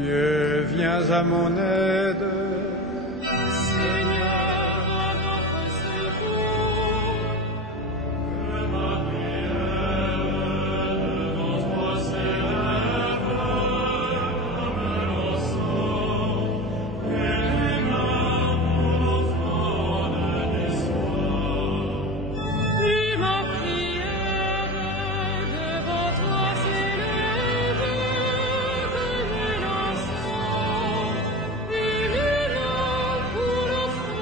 Dieu, viens à mon aide. Seigneur, à notre secours. Que ma prière devant toi s'élève comme l'encens, et les mains pour l'offrande du soir. Et ma prière devant toi s'élève comme l'encens, et les mains pour l'offrande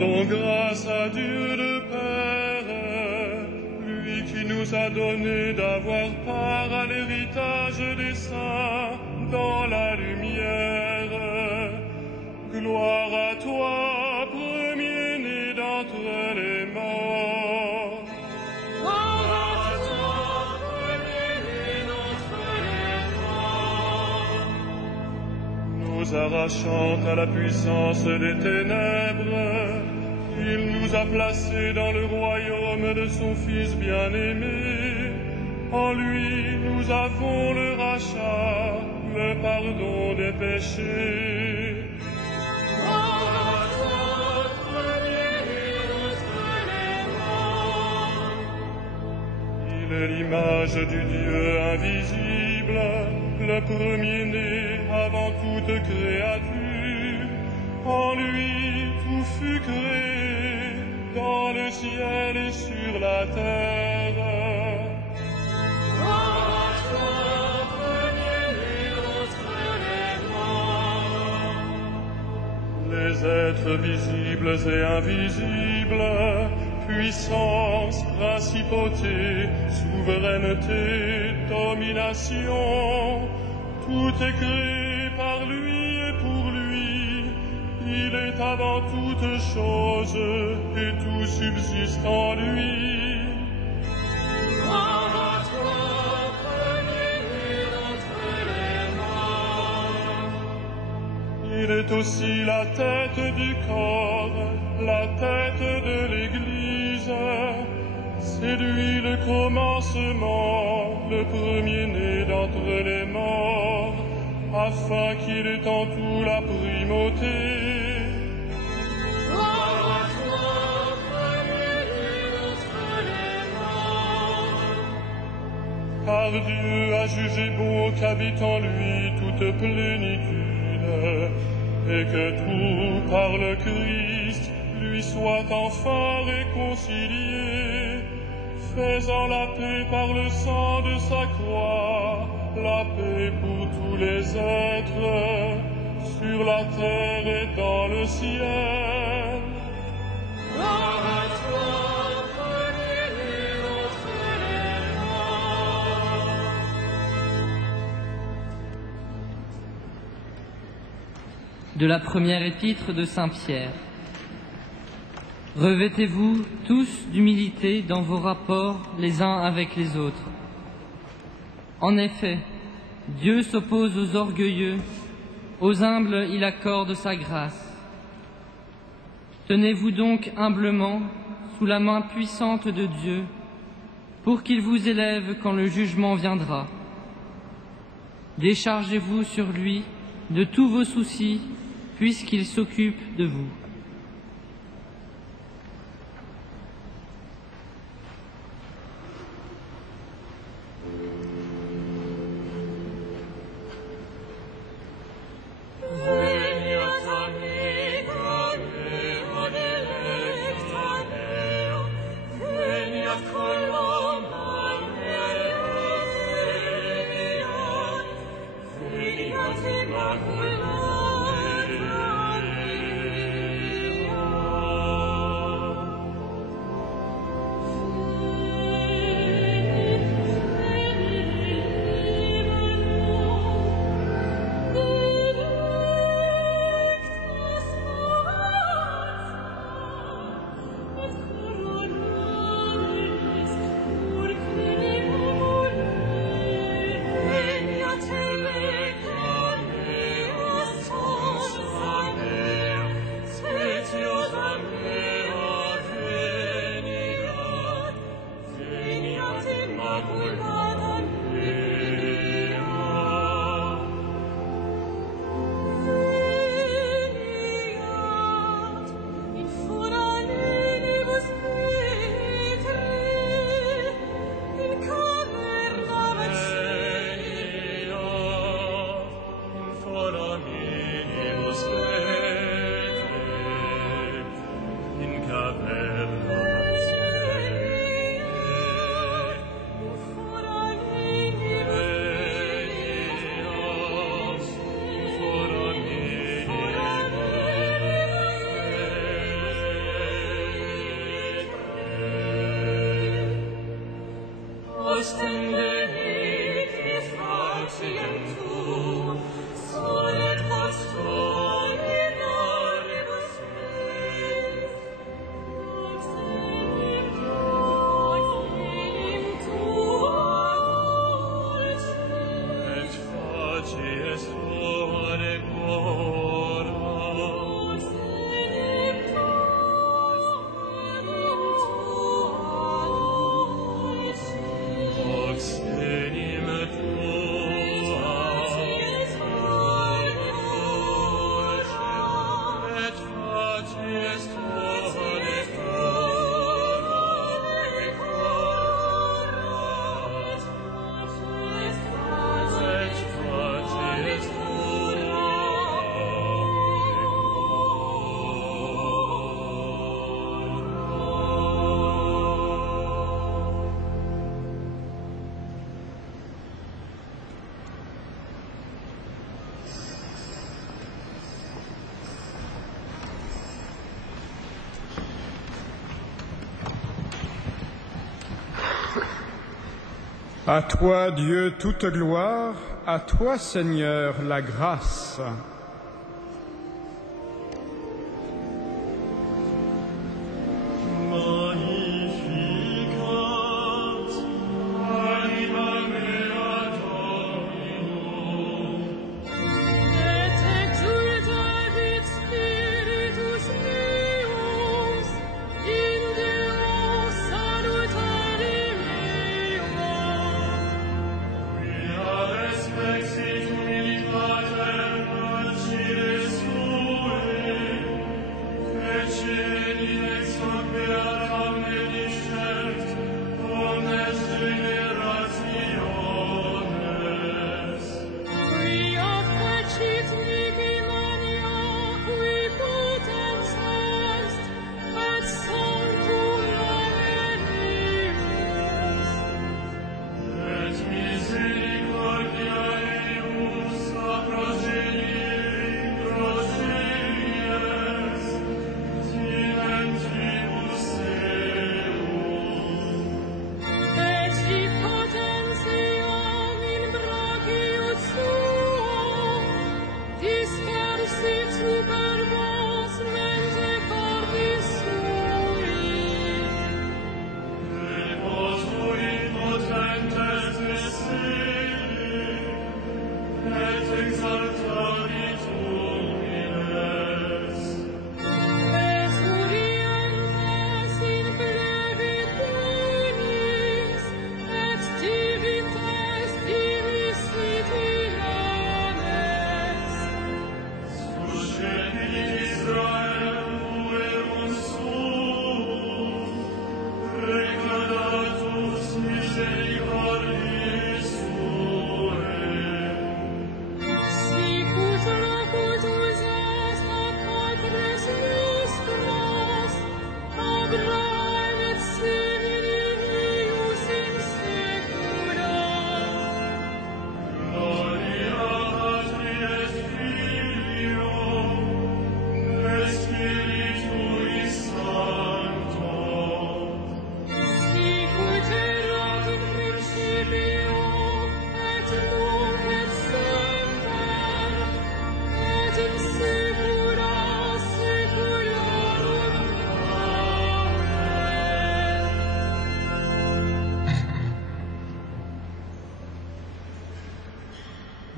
Rendons grâce à Dieu le Père, lui qui nous a donné d'avoir part à l'héritage des saints dans la lumière. Gloire à toi, premier-né d'entre les morts. Gloire à toi, premier-né d'entre les morts. Nous arrachant à la puissance des ténèbres, il nous a placés dans le royaume de son Fils bien-aimé. En lui, nous avons le rachat, le pardon des péchés. Gloire à toi, premier-né d'entre les morts. Il est l'image du Dieu invisible, le premier-né avant toute créature. En lui, tout fut créé, dans le ciel et sur la terre. Gloire à toi, premier-né d'entre les morts. Les êtres visibles et invisibles, puissance, principauté, souveraineté, domination, tout est créé par lui et pour lui. Il est avant toute chose et tout subsiste en lui. Gloire à toi, premier-né d'entre les morts. Il est aussi la tête du corps, la tête de l'Église. C'est lui le commencement, le premier-né d'entre les morts, afin qu'il ait en tout la primauté. Gloire à toi, premier-né d'entre les morts. Car Dieu a jugé bon qu'habite en lui toute plénitude, et que tout par le Christ lui soit enfin réconcilié, faisant la paix par le sang de sa croix, la paix pour tous les êtres, sur la terre et dans le ciel. Gloire à toi, premier-né d'entre les morts. De la première épître de Saint Pierre. Revêtez-vous tous d'humilité dans vos rapports les uns avec les autres. En effet, Dieu s'oppose aux orgueilleux, aux humbles il accorde sa grâce. Tenez-vous donc humblement sous la main puissante de Dieu, pour qu'il vous élève quand le jugement viendra. Déchargez-vous sur lui de tous vos soucis, puisqu'il s'occupe de vous. À toi, Dieu, toute gloire, à toi, Seigneur, la grâce.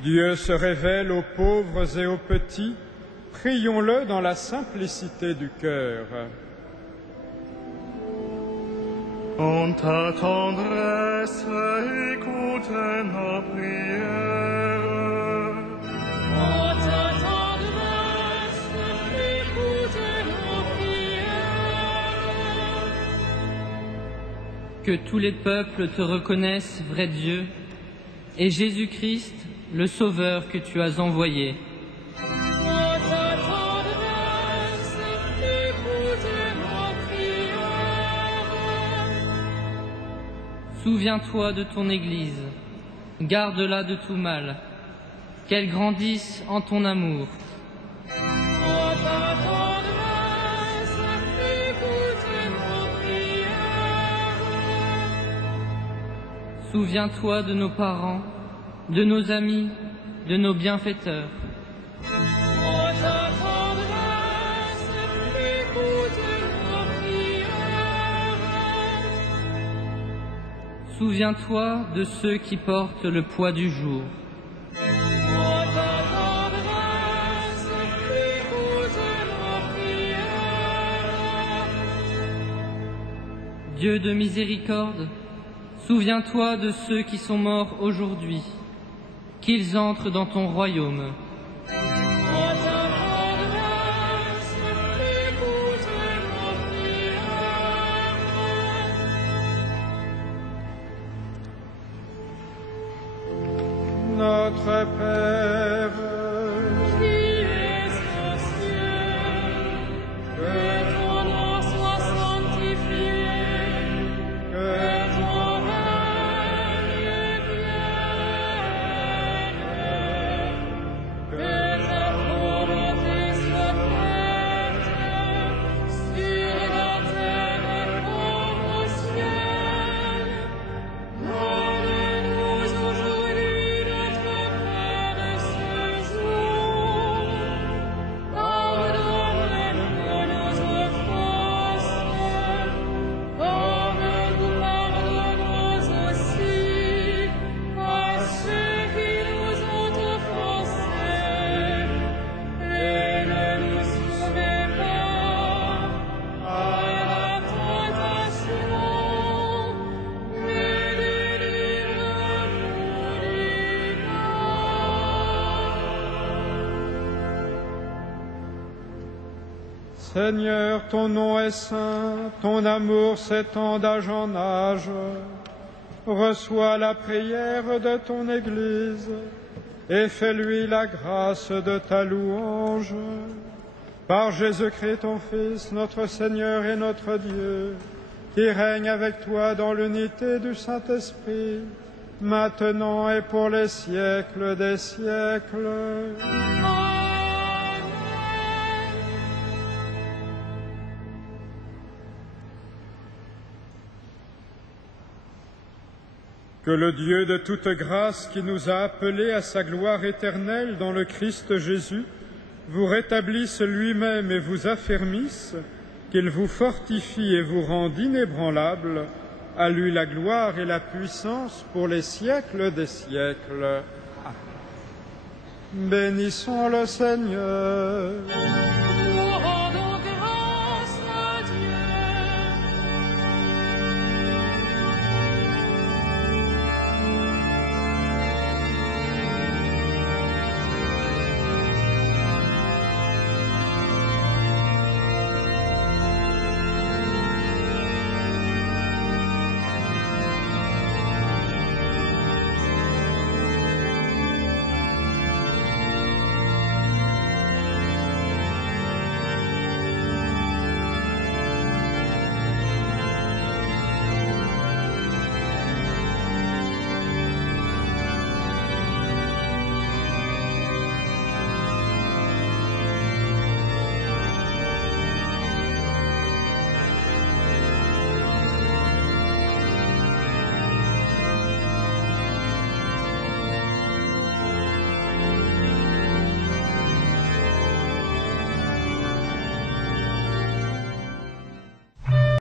Dieu se révèle aux pauvres et aux petits, prions-le dans la simplicité du cœur. En ta tendresse, écoute nos prières. En ta tendresse, écoute nos prières. Que tous les peuples te reconnaissent, vrai Dieu, et Jésus-Christ, le Sauveur que tu as envoyé. En ta tendresse, écoute nos prières. Souviens-toi de ton Église, garde-la de tout mal, qu'elle grandisse en ton amour. En ta tendresse, écoute nos prières. Souviens-toi de nos parents, de nos amis, de nos bienfaiteurs. En ta tendresse, écoute nos prières. Souviens-toi de ceux qui portent le poids du jour. En ta tendresse, écoute nos prières. Dieu de miséricorde, souviens-toi de ceux qui sont morts aujourd'hui, qu'ils entrent dans ton royaume. En ta tendresse, écoute nos prières. Notre Père, Qui es aux cieux, que ton nom soit sanctifié, que ton règne vienne, que ta volonté soit faite sur la terre comme au ciel. Donne-nous Seigneur, ton nom est saint, ton amour s'étend d'âge en âge. Reçois la prière de ton Église et fais-lui la grâce de ta louange. Par Jésus-Christ, ton Fils, notre Seigneur et notre Dieu, qui règne avec toi dans l'unité du Saint-Esprit, maintenant et pour les siècles des siècles. Que le Dieu de toute grâce qui nous a appelés à sa gloire éternelle dans le Christ Jésus vous rétablisse lui-même et vous affermisse, qu'il vous fortifie et vous rende inébranlable. À lui la gloire et la puissance pour les siècles des siècles. Bénissons le Seigneur.